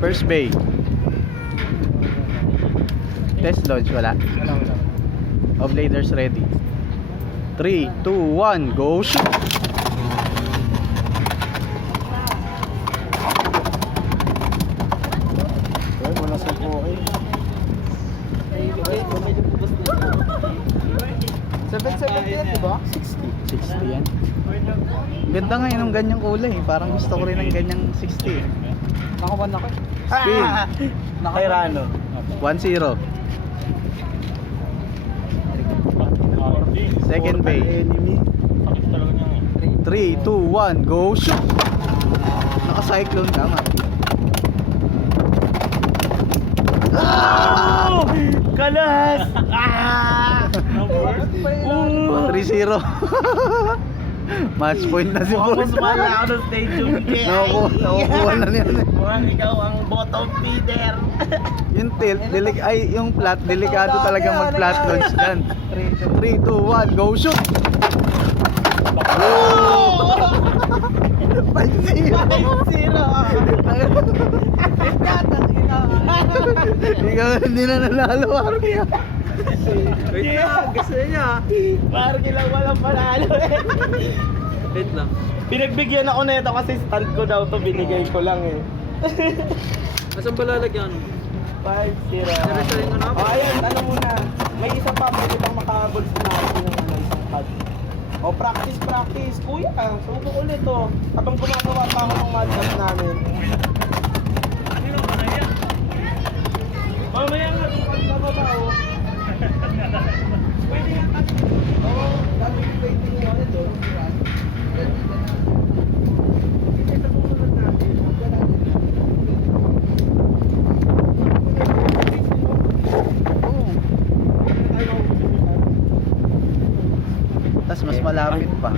First bay. Test launch, wala. Wala. Offladers ready. 3, 2, 1, go shoot! Well, wala sa okay. 770 yan, diba? 60 yan. Ganda nga yun ng ganyang kulay. Parang gusto ko rin ng ganyang 60. Nakawan ako. Spin. Nakairano. 1-0. Second bay. 3, 2, 1, go shoot! Naka-cyclone tama. Oh! Kalas! 3-0. Match point na si Paul. Tapos wala ako ng stadium. Nakukuha na niya. Mukhang ikaw ang bottom feeder. Yung tilt, yung flat, delikado talaga mag-flat launch dyan. 3, 2, 1, go shoot! Oh! 5-0! Hindi na nanalo, Army. Wait lang, gusto niya. Parang lang walang panalo eh. Wait lang. Pinagbigyan ako na ito kasi stand ko daw to, binigay ko lang eh. Nasaan ba lalagyan? 5-0. Seryosohin ko na ako. Ayan, ano muna. May isa pa, pwede pang makahabol sa natin ng isang pad. Practice. Kuya, subo ulit oh. Habang gumagawa pa ako ng madcap namin. Mamaya nga, pag nababa oh. Pwede nga cut. Oo, dami yung plating mo ano doon. Kasi sa sumunod natin, magdala natin. Tapos mas malapit pa.